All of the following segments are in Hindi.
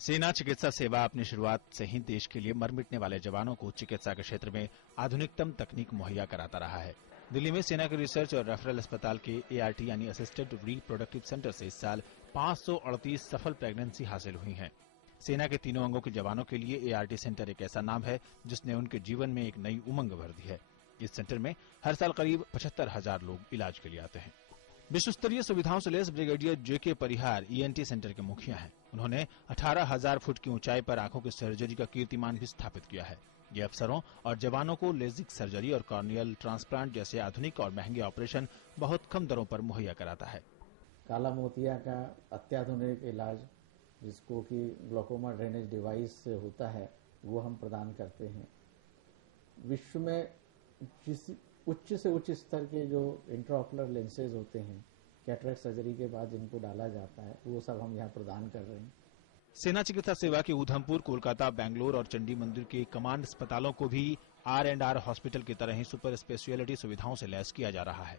सेना चिकित्सा सेवा अपनी शुरुआत से ही देश के लिए मर मिटने वाले जवानों को चिकित्सा के क्षेत्र में आधुनिकतम तकनीक मुहैया कराता रहा है। दिल्ली में सेना के रिसर्च और रेफरल अस्पताल के ART यानी असिस्टेड रिप्रोडक्टिव सेंटर से इस साल 538 सफल प्रेगनेंसी हासिल हुई हैं। सेना के तीनों अंगों के जवानों के लिए ART सेंटर एक ऐसा नाम है जिसने उनके जीवन में एक नई उमंग भर दी है। इस सेंटर में हर साल करीब 75,000 लोग इलाज के लिए आते हैं। विश्व स्तरीय सुविधाओं से लैस ब्रिगेडियर JK परिहार ENT सेंटर के मुखिया हैं। उन्होंने 18,000 फुट की ऊंचाई पर आंखों की सर्जरी का कीर्तिमान भी स्थापित किया है। ये अफसरों और जवानों को लेजिक सर्जरी और कॉर्नियल ट्रांसप्लांट जैसे आधुनिक और महंगे ऑपरेशन बहुत कम दरों पर मुहैया कराता है। काला मोतिया का अत्याधुनिक इलाज जिसको कि ग्लोकोमा ड्रेनेज डिवाइस से होता है वो हम प्रदान करते हैं। विश्व में जिस उच्च से उच्च स्तर के जो इंट्राओकुलर लेंसेज होते हैं कैटरेक्ट सर्जरी के बाद जिनको डाला जाता है वो सब हम यहाँ प्रदान कर रहे हैं। सेना चिकित्सा सेवा के उधमपुर, कोलकाता, बेंगलोर और चंडी मंदिर के कमांड अस्पतालों को भी R&R हॉस्पिटल की तरह ही सुपर स्पेशलिटी सुविधाओं से लैस किया जा रहा है।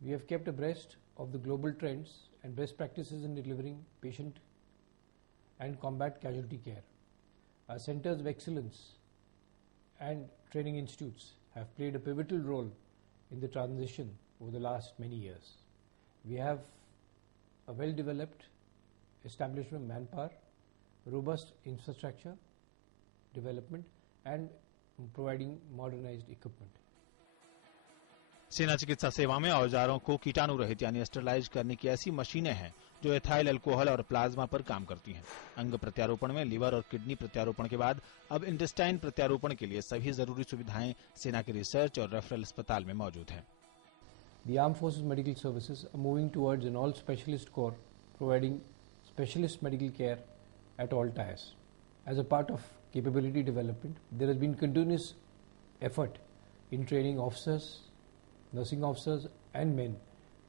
We have kept abreast of the global trends and best practices in delivering patient and combat casualty care. Our centers of excellence and training institutes have played a pivotal role in the transition over the last many years. We have a well-developed establishment manpower, robust infrastructure development and providing modernized equipment. सेना चिकित्सा सेवा में औजारों को कीटाणु रहित यानी स्टरलाइज करने की ऐसी मशीनें हैं जो एथाइल अल्कोहल और प्लाज्मा पर काम करती हैं। अंग प्रत्यारोपण में लिवर और किडनी प्रत्यारोपण के बाद अब इंटेस्टाइन प्रत्यारोपण के लिए सभी जरूरी सुविधाएं सेना के रिसर्च और रेफरल अस्पताल में मौजूद हैं। The Armed Forces Medical Services are moving towards an all-specialist corps providing specialist medical care at all tiers. As a part of capability development, there has been continuous effort in training officers, nursing officers and men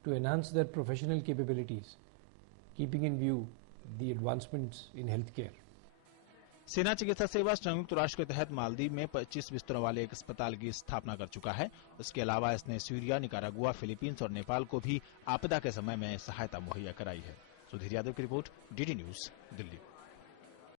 to enhance their professional capabilities, keeping in view the advancements in healthcare. सेना चिकित्सा सेवा संयुक्त राष्ट्र के तहत मालदीव में 25 बिस्तरों वाले एक अस्पताल की स्थापना कर चुका है। इसके अलावा इसने सीरिया, निकारागुआ, फिलीपींस और नेपाल को भी आपदा के समय में सहायता मुहैया कराई है। सुधीर यादव की रिपोर्ट, DD न्यूज, दिल्ली।